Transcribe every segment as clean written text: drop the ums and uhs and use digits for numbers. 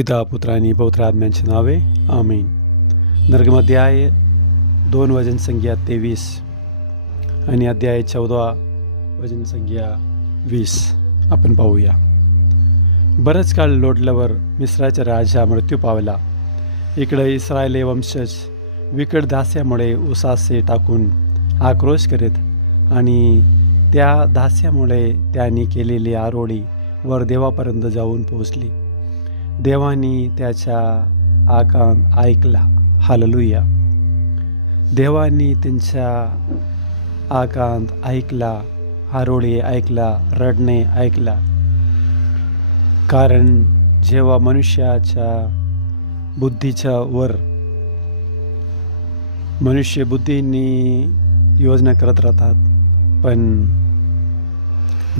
पिता पुत्र आणि पवित्र आत्म्यांची नावे आमीन. नर्गमध्याय 2 वचनसंख्या 23 आणि अध्याय 14 वचनसंख्या 20 आपण पाहूया. बराच काळ लोटल्यावर मिस्राचा राजा मृत्यू पावला. इकडे इस्रायली वंशज विकट दास्यामुळे उसासे टाकून आक्रोश करीत आणि त्या दास्यामुळे त्यांनी केलेली आरोळी वर देवापर्यंत जाऊन पोहोचली. देवानी त्याच्या आकांत ऐकला. हालेलुया. देवानी त्यांच्या आकांत ऐकला, आरोळी ऐकला, रडणे ऐकला. कारण जेव्हा मनुष्याच्या बुद्धीच्या वर मनुष्य बुद्धीने योजना करत राहतात, पण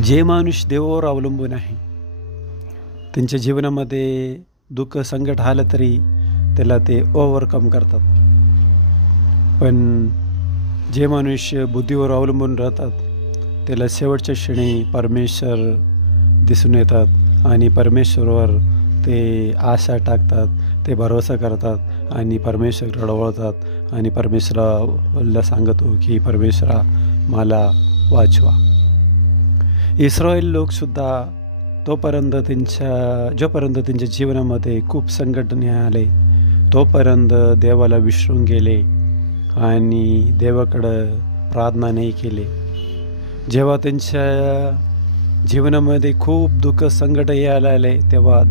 जे माणूस देवावर अवलंबून आहे त्यांच्या जीवनामध्ये दुःख संकट आलं तरी त्याला ते ओव्हरकम करतात. पण जे मनुष्य बुद्धीवर अवलंबून राहतात त्याला शेवटच्या क्षणी परमेश्वर दिसून येतात आणि परमेश्वरावर ते आशा टाकतात, ते भरोसा करतात आणि परमेश्वराकडे वळतात आणि परमेश्वराला सांगतो की परमेश्वरा मला वाचवा. इस्रायल लोकसुद्धा जोपर्यंत त्यांच्या जीवनामध्ये खूप संकट आले तोपर्यंत देवाला विसरून गेले आणि देवाकडं प्रार्थना नाही केले. जेव्हा त्यांच्या जीवनामध्ये खूप दुःख संकट यायला आले तेव्हा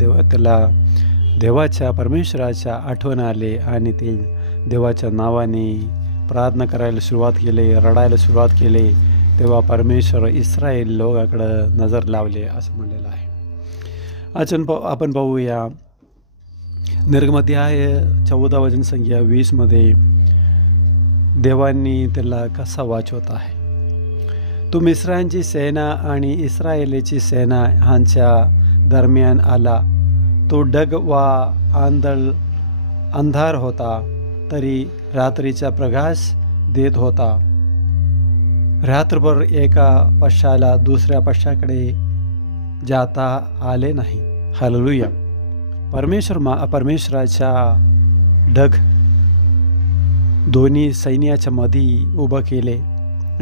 देवाच्या परमेश्वराच्या आठवण आले आणि ते देवाच्या नावाने प्रार्थना करायला सुरुवात केली, रडायला सुरुवात केली. तेव्हा परमेश्वर इस्रायल लोकांकडं नजर लावले असं म्हणलेलं आहे. आपण पाहूया निर्गमध्याय 14 वचनसंख्या 20 मध्ये देवांनी त्याला कसा वाचवत आहे. तो मिस्रांची सेना आणि इस्रायलीची सेना ह्यांच्या दरम्यान आला. तो ढग वा अंधार होता तरी रात्रीचा प्रकाश देत होता. रात्रभर एका पक्षाला दुसऱ्या पक्षाकडे जाता आले नाही. हालेलुया. परमेश्वराच्या ढग दोन्ही सैन्याच्या मध्ये उभं केले.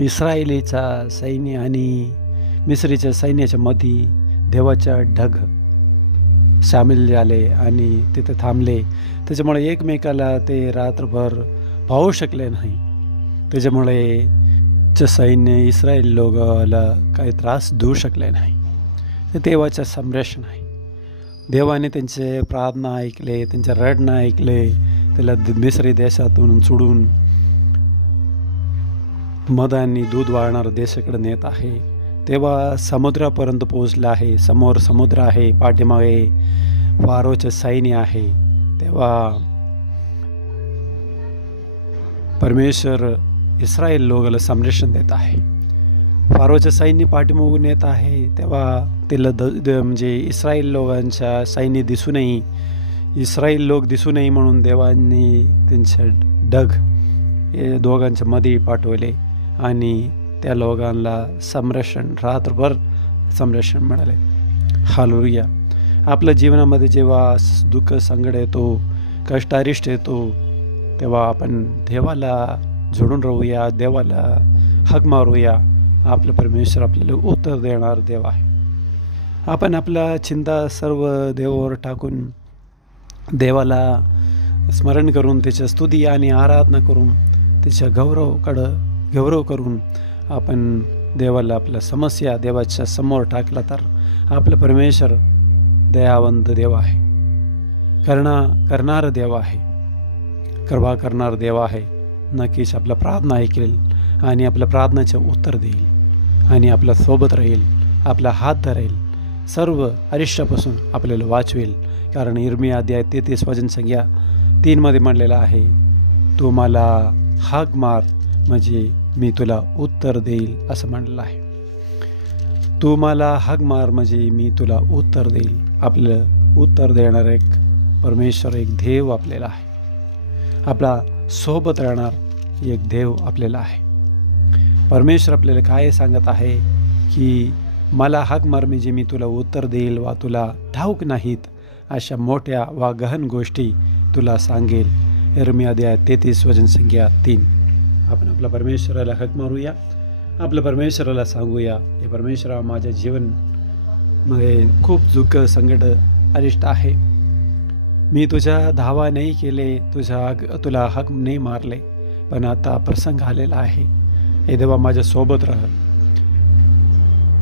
इस्रायलीचा सैन्य आणि मिस्रीच्या सैन्याच्या मध्ये देवाच्या ढग सामील झाले आणि तिथे थांबले. त्याच्यामुळे एकमेकाला ते रात्रभर पाहू शकले नाही. त्याच्यामुळे सैन्य इस्रायल लोकाला काही त्रास देऊ शकले नाही. ते देवाचं संरक्षण आहे. देवाने त्यांचे प्रार्थना ऐकले, त्यांचे रडणं ऐकले. त्याला मिस्री देशातून सोडून मध आणि दूध वाळणारा देशाकडे नेत आहे. तेव्हा समुद्रापर्यंत पोहोचला आहे. समोर समुद्र आहे, पाठीमागे फारोचे सैन्य आहे. तेव्हा परमेश्वर इस्रायल लोकांना संरक्षण देत आहे. फारोचे सैन्य पाठीमागून येत आहे. तेव्हा त्याला म्हणजे इस्रायल लोकांच्या सैन्य दिसू नये, इस्रायल लोक दिसू नये म्हणून देवांनी त्यांच्या ढग हे दोघांच्या मध्ये पाठवले आणि त्या लोकांना संरक्षण रात्रभर संरक्षण मिळाले. हालेलुया. आपल्या जीवनामध्ये जेव्हा दुःख संकट येतो, कष्टारिष्ट येतो तेव्हा आपण देवाला जोडून राहूया, देवाला हाक मारूया. आपलं परमेश्वर आपल्याला उत्तर देणार देव आहे. आपण आपला चिंता सर्व देवावर टाकून देवाला स्मरण करून त्याच्या स्तुती आणि आराधना करून त्याच्या गौरव करून आपण देवाला आपल्या समस्या देवाच्या समोर टाकला तर आपलं परमेश्वर दयावंत देव आहे, करणारं देव आहे, कृपा करणारं देव आहे. नक्कीच आपला प्रार्थना ऐकेल आणि आपल्या प्रार्थनेचे उत्तर देईल आणि आपल्या सोबत राहील, आपला हात धरेल, सर्व अरिष्टापासून आपल्याला वाचवेल. कारण इर्मिया अध्याय 33 वचनसंख्या 3 मध्ये म्हणलेलं आहे, तू मला हाक मार म्हणजे मी तुला उत्तर देईल असं म्हणलेलं आहे. तू मला हाक मार म्हणजे मी तुला उत्तर देईल. आपलं उत्तर देणार एक परमेश्वर, एक देव आपल्याला आहे. आपला सोबत राहणार एक देव आपल्याला आहे. परमेश्वर आपल्याला काय सांगत आहे की मला हाक मार म्हणजे मी तुला उत्तर देईल वा तुला ठाऊक नाहीत अशा मोठ्या वा गहन गोष्टी तुला सांगेल. यिर्मया अध्याय 33 वचन संख्या 3. आपण आपल्या परमेश्वराला हाक मारूया. आपल्या परमेश्वराला सांगूया, हे परमेश्वरा, माझ्या जीवनमध्ये खूप दुःख, संकट, अरिष्ट आहे. मी तुझ्या धावा नाही केले, तुला हाक नाही मारले, पण आता प्रसंग आलेला आहे. हे देवा, माझ्यासोबत राह.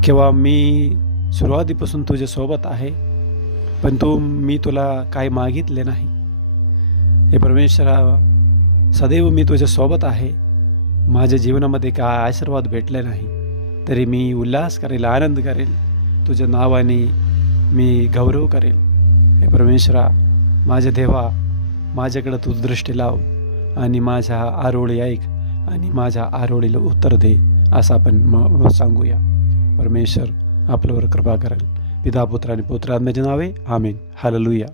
केव्हा मी सुरुवातीपासून तुझ्यासोबत आहे, पण मी तुला काय मागितले नाही. हे परमेश्वरा, सदैव मी तुझ्यासोबत आहे. माझ्या जीवनामध्ये काय आशीर्वाद भेटले नाही, तरी मी उल्हास करेल, आनंद करेल. तुझ्या नावाने मी गौरव करेल. हे परमेश्वरा, माझ्या देवा, माझ्याकडं तू दृष्टी लाव आणि माझ्या आरोळी ऐक आणि माझ्या आरोळीला उत्तर दे, असं आपण सांगूया. परमेश्वर आपल्यावर कृपा करेल. पिता, पुत्र आणि पवित्र आत्म्याच्या नावे. आमेन. हालेलुया.